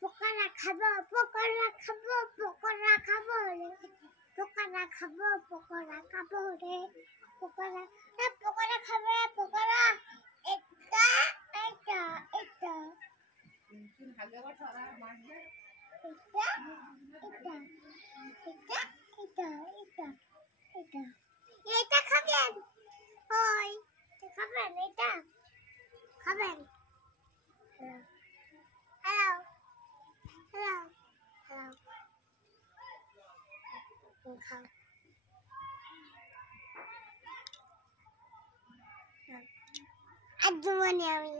পকোড়া খাবো পকোড়া খাবো পকোড়া খাবো রে পকোড়া খাবো পকোড়া খাবো রে পকোড়া পকোড়া খাবো পকোড়া এটা এটা এটা এটা এটা এটা এটা এটা খাবেন ওই খাবেন এটা খাবেন হ্যালো হ্যালো হ্যালো খাও আজ মানে আমি